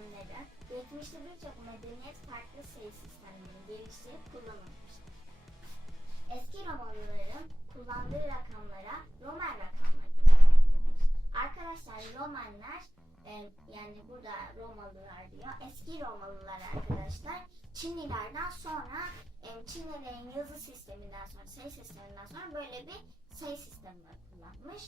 Rakamları geçmişte birçok medeniyet farklı sayı sistemlerini geliştirip kullanılmıştır. Eski Romalıların kullandığı rakamlara Roman rakamları denir. Arkadaşlar Romanlar e, yani burada Romalılar diyor. Eski Romalılar arkadaşlar Çinlilerden sonra e, Çinlilerin yazı sisteminden sonra sayı sisteminden sonra böyle bir sayı sistemi kullanmış.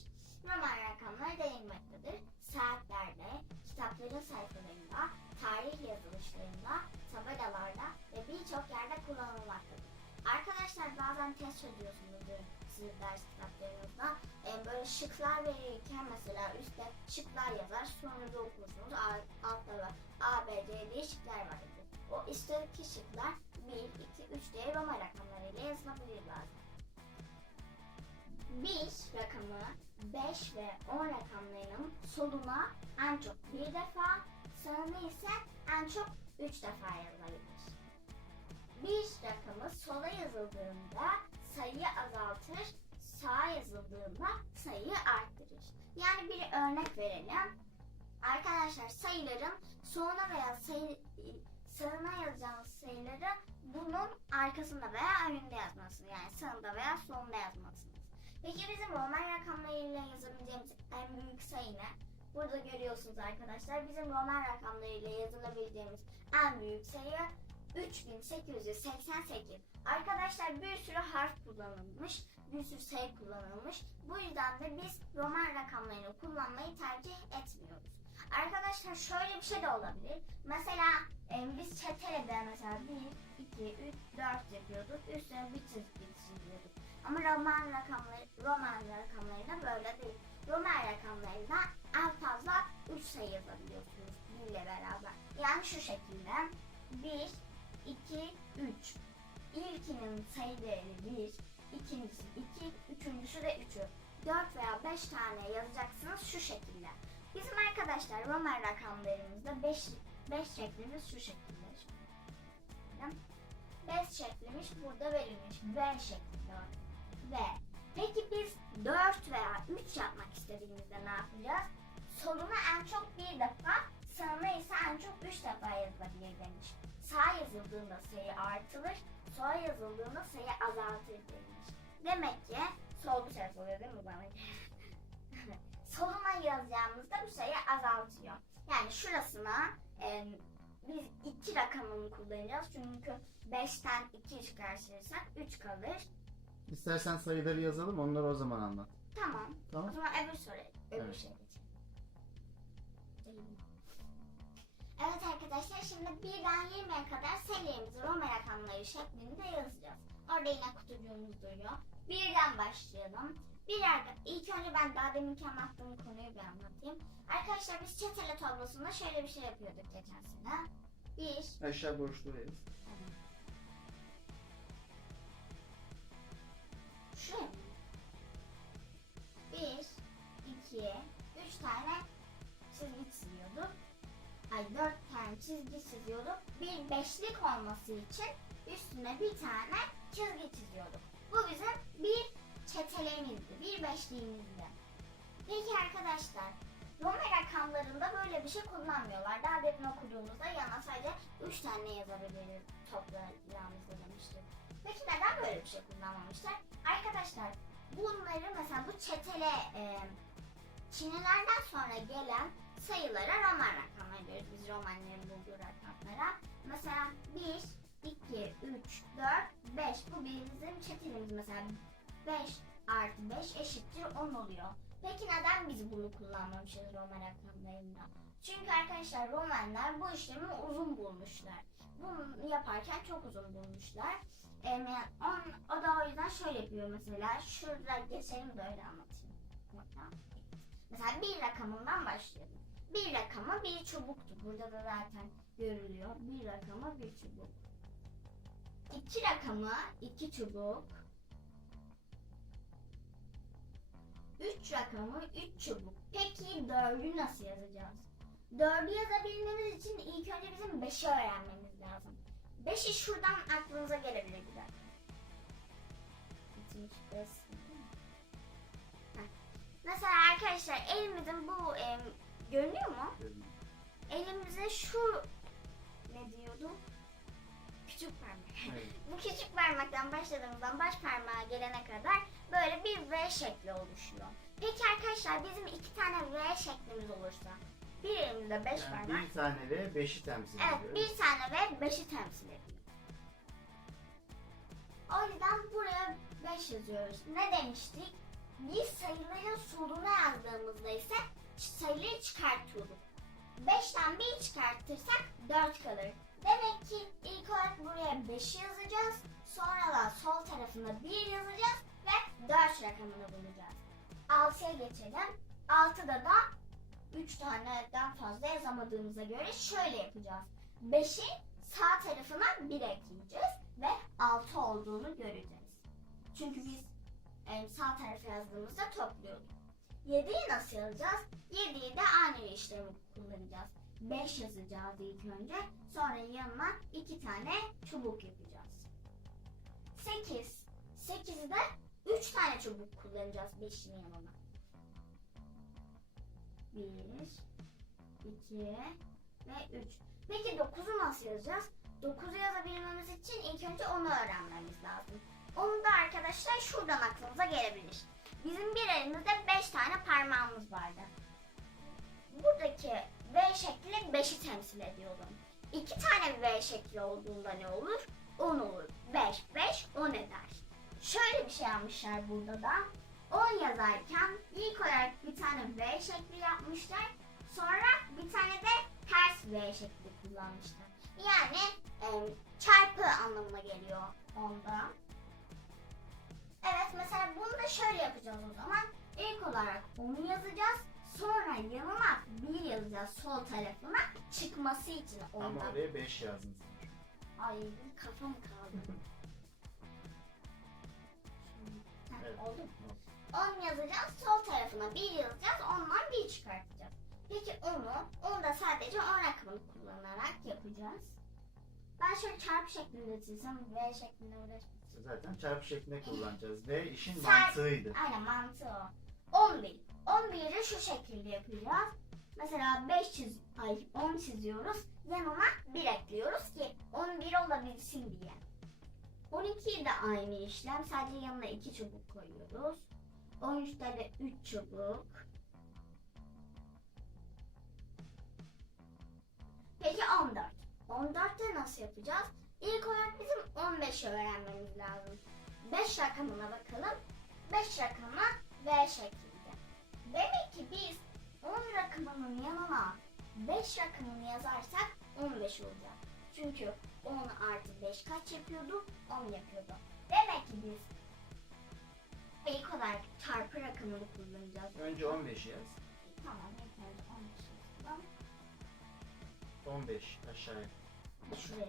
Roman rakamları değinmektedir. Saatlerde, kitapların sayfalarında, tarih yazılışlarında, tabelalarda ve birçok yerde kullanılmaktadır. Arkadaşlar bazen test çözüyorsunuzdur siz ders kitaplarınızda. Ee, böyle şıklar verirken mesela üstte şıklar yazar sonra da okursunuz. Altta var A, B, C diye şıklar vardır. O üstteki şıklar 1, 2, 3 diye Roma rakamlarıyla yazılabilir bazen. 1 rakamı 5 ve 10 rakamlarının soluna en çok bir defa, sağına ise en çok 3 defa yazılabilir. Bir rakamı sola yazıldığında sayıyı azaltır, sağa yazıldığında sayıyı arttırır. Yani bir örnek verelim. Arkadaşlar sayıların soluna veya sayı, sağına yazacağınız sayıları bunun arkasında veya önünde yazmalısınız. Yani sağında veya solunda yazmalısınız. Peki bizim Roman rakamlarıyla yazabileceğimiz en büyük sayı ne? Burada görüyorsunuz arkadaşlar. Bizim Roman rakamlarıyla yazılabileceğimiz en büyük sayı 3888. Arkadaşlar bir sürü harf kullanılmış, bir sürü sayı kullanılmış. Bu yüzden de biz Roman rakamlarını kullanmayı tercih etmiyoruz. Arkadaşlar şöyle bir şey de olabilir. Mesela e, biz çetelede mesela 1, 2, 3, 4 yapıyorduk. Üstüne bir çizgi çiziyorduk. Ama Roman rakamları, Roman rakamlarında böyle değil. Roman rakamlarında en fazla 3 sayı yazabiliyorsunuz bir ile beraber. Yani şu şekilde 1, 2, 3. İlkinin sayı değeri 1, ikincisi 2, üçüncüsü de 3'ü. 4 veya 5 tane yazacaksınız şu şekilde. Bizim arkadaşlar Roman rakamlarımızda 5, 5 şeklimiz şu şekilde. 5 şeklimiz burada verilmiş. V şeklinde. V. Peki biz 4 veya 3 yapmak istediğimizde ne yapacağız? Soluna en çok bir defa, sağına ise en çok 3 defa yazılabilir demiş. Sağ yazıldığında sayı artılır, sola yazıldığında sayı azaltır demiş. Demek ki sol ses oluyor değil mi bana? Soluna yazacağımızda bu sayı azaltıyor. Yani şurasına e, biz iki rakamını kullanacağız. Çünkü 5'ten 2 çıkartırsak 3 kalır. İstersen sayıları yazalım onları o zaman anlat. Tamam. O Tamam. zaman öbür soru, öbür Evet. şey geçelim. Evet arkadaşlar şimdi birden 20'ye kadar sayılarımızı Roma rakamları şeklinde yazacağız. Orada yine kutucuğumuz duruyor. Birden başlayalım. Bir arka, ilk önce ben daha deminki anlattığım konuyu bir anlatayım. Arkadaşlar biz çetele tablosunda şöyle bir şey yapıyorduk geçen sene. Bir, Aşağı boşluğu yaz. Şuraya mı? Bir, iki, üç tane çizgi çiziyorduk. Ay dört tane çizgi çiziyorduk. Bir beşlik olması için üstüne bir tane çizgi çiziyorduk. Beşliğimizdi. Peki arkadaşlar, Roma rakamlarında böyle bir şey kullanmıyorlar. Daha demin okuduğumuzda yana sadece üç tane yazabiliriz toplayacağımızda demiştik. Peki neden böyle bir şey kullanmamışlar? Arkadaşlar bunları mesela bu çetele e, Çinlilerden sonra gelen sayılara Roman rakamları diyoruz. Biz Romanların bulduğu rakamlara. Mesela 1, 2, 3, 4, 5. Bu bizim çetelimiz mesela 5 artı 5 eşittir 10 oluyor. Peki neden biz bunu kullanmamışız Roman rakamlarında? Çünkü arkadaşlar Romanlar bu işlemi uzun bulmuşlar. Bunu yaparken çok uzun bulmuşlar. Ee, on, o da o yüzden şöyle yapıyor mesela. Şurada geçelim de öyle anlatayım. Mesela bir rakamından başlayalım. Bir rakamı bir çubuktu. Burada da zaten görülüyor. Bir rakamı bir çubuk. İki rakamı iki çubuk. Üç rakamı üç çubuk. Peki dördü nasıl yazacağız? Dördü yazabilmemiz için ilk önce bizim beşi öğrenmemiz lazım. 5'i şuradan aklınıza gelebilir. Heh. Mesela arkadaşlar elimizin bu em, görünüyor mu? Elimize şu ne diyordum? Küçük parmak. Evet. Bu küçük parmaktan başladığımızdan baş parmağa gelene kadar böyle bir V şekli oluşuyor. Peki arkadaşlar bizim iki tane V şeklimiz olursa bir elimizde beş Yani parmak. bir tane ve beşi temsil ediyor. Evet bir tane ve beşi temsil ediyor. O yüzden buraya 5 yazıyoruz. Ne demiştik? Bir sayıların soluna yazdığımızda ise sayıyı çıkartıyorduk. 5'ten 1 çıkartırsak 4 kalır. Demek ki ilk olarak buraya 5 yazacağız. Sonra da sol tarafına 1 yazacağız ve 4 rakamını bulacağız. 6'ya geçelim. 6'da da 3 taneden fazla yazamadığımıza göre şöyle yapacağız. 5'i sağ tarafına 1 ekleyeceğiz ve 6 olduğunu göreceğiz. Çünkü biz e, sağ tarafa yazdığımızda topluyorduk. 7'yi nasıl yazacağız? 7'yi de aynı işlemi kullanacağız. 5 yazacağız ilk önce. Sonra yanına 2 tane çubuk yapacağız. 8. 8'i de 3 tane çubuk kullanacağız 5'in yanına. 1, 2 ve 3. Peki 9'u nasıl yazacağız? 9'u yazabilmemiz için ilk önce onu öğrenmemiz lazım. Onu da arkadaşlar şuradan aklınıza gelebilir. Bizim bir elimizde 5 tane parmağımız vardı. Buradaki V şekli 5'i temsil ediyordu. 2 tane V şekli olduğunda ne olur? 10 olur. 5, 5, 10 eder. Şöyle bir şey yapmışlar burada da. 10 yazarken ilk olarak bir tane V şekli yapmışlar. Sonra bir tane de ters V şekli kullanmışlar. Yani e, çarpı anlamına geliyor onda. Evet mesela bunu da şöyle yapacağız o zaman. İlk olarak 10'u yazacağız. Sonra yanına 1 yazacağız sol tarafına çıkması için Ama ondan. oraya 5 yazdın. Ay kafam kaldı. Evet. Oldu mu? 10 yazacağız, sol tarafına 1 yazacağız, ondan 1 çıkartacağız. Peki onu, onu da sadece 10 rakamını kullanarak yapacağız. Ben şöyle çarpı şeklinde çizsem, V şeklinde uğraşmayacağım. Zaten çarpı şeklinde kullanacağız ve işin Sen- mantığıydı. Aynen mantığı o. 11. 11'i şu şekilde yapacağız. Mesela 5 çiz, ay 10 çiziyoruz. Yanına 1 ekliyoruz ki 11 olabilsin diye. 12'yi de aynı işlem. Sadece yanına 2 çubuk koyuyoruz. 13'te de 3 çubuk. Peki 14. 14'te nasıl yapacağız? İlk olarak bizim 15'i öğrenmemiz lazım. 5 rakamına bakalım. 5 rakamı V şeklinde. Demek ki biz 10 rakamının yanına 5 rakamını yazarsak 15 olacak. Çünkü 10 artı 5 kaç yapıyordu? 10 yapıyordu. Demek ki biz ilk olarak çarpı rakamını kullanacağız. Önce 15 yaz. Tamam, ilk önce 15 yazalım. 15 aşağıya. Şuraya.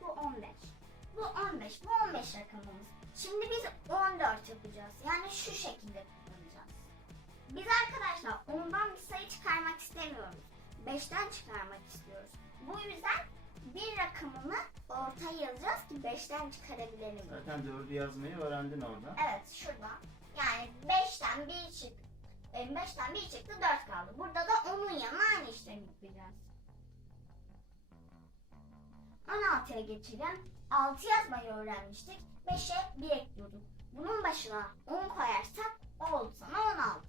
Bu 15. Bu 15. Bu 15 rakamımız. Şimdi biz 14 yapacağız. Yani şu şekilde kullanacağız. Biz arkadaşlar ondan bir sayı çıkarmak istemiyoruz. 5'ten çıkarmak istiyoruz. Bu yüzden bir rakamını ortaya yazacağız ki 5'ten çıkarabilelim. Zaten 4'ü yazmayı öğrendin orada. Evet şuradan. Yani 5'ten 1 çık. 5'ten 1 çıktı 4 kaldı. Burada da onun yanına aynı işlemi yapacağız. 16'ya geçelim. 6 yazmayı öğrenmiştik. 5'e 1 ekliyorduk. Bunun başına 10 koyarsak o oldu sana 16.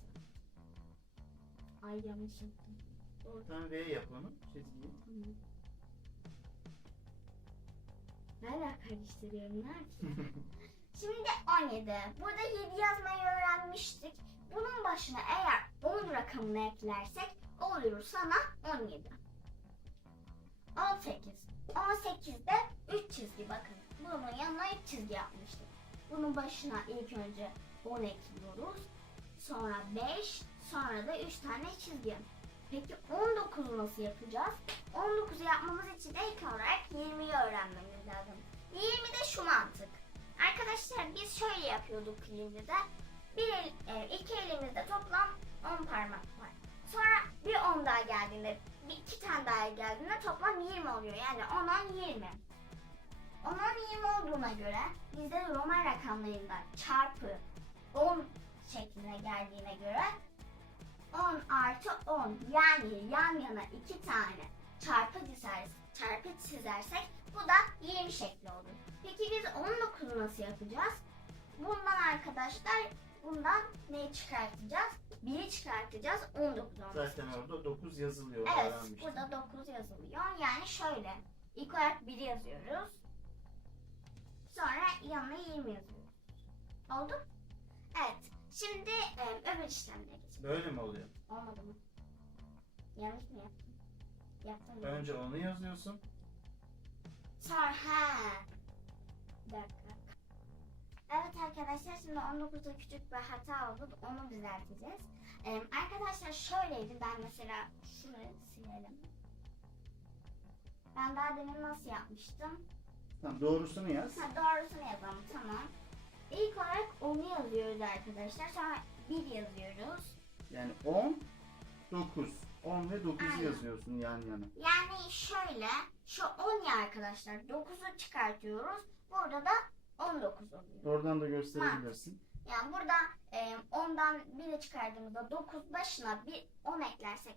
Ay yanlış yaptım. Oradan V yap onu. Çizgiyi. Hala karıştırıyorum. Ne yapayım? Şimdi 17. Burada 7 yazmayı öğrenmiştik. Bunun başına eğer 10 rakamını eklersek oluyor sana 17. 18. 18'de 3 çizgi bakın. Bunun yanına 3 çizgi yapmıştık. Bunun başına ilk önce 10 ekliyoruz. Sonra 5, sonra da 3 tane çizgi. Peki 19'u nasıl yapacağız? 19'u yapmamız için de ilk olarak 20'yi öğrenmemiz lazım. 20 de şu mantık. Arkadaşlar biz şöyle yapıyorduk 20'de. Bir el, e, iki elimizde toplam 10 parmak var. Sonra bir 10 daha geldiğinde bir iki tane daha geldiğinde toplam 20 oluyor. Yani 10'dan 20. 10'dan 20 olduğuna göre bizde Roman rakamlarında çarpı 10 şeklinde geldiğine göre 10 artı 10 yani yan yana iki tane çarpı çizer, çarpı çizersek bu da 20 şekli olur. Peki biz 19'u nasıl yapacağız? Bundan arkadaşlar bundan neyi çıkartacağız? 1'i çıkartacağız 19 olması Zaten orada 9 yazılıyor. Evet, öğrenmiştim. burada 9 yazılıyor. Yani şöyle, ilk olarak 1 yazıyoruz. Sonra yanına 20 yazıyoruz. Oldu? Evet, şimdi e, öbür işlemlere geçelim. Böyle mi oluyor? Olmadı mı? Yanlış mı yaptım? Yaptım. Önce onu yazıyorsun. Sonra ha. Bir dakika. Arkadaşlar şimdi 19'da küçük bir hata oldu. Onu düzelteceğiz. Ee, arkadaşlar şöyleydi. Ben mesela şurayı silelim. Ben daha demin nasıl yapmıştım? Tamam doğrusunu yaz. Ha, doğrusunu yazalım tamam. İlk olarak onu yazıyoruz arkadaşlar. Sonra 1 yazıyoruz. Yani 10, 9. 10 ve 9'u Aynen. yazıyorsun yan yana. Yani şöyle şu 10 ya arkadaşlar 9'u çıkartıyoruz. Burada da 19 oluyor. Oradan da gösterebilirsin. Yani burada e, 10'dan 1'i çıkardığımızda 9 başına bir 10 eklersek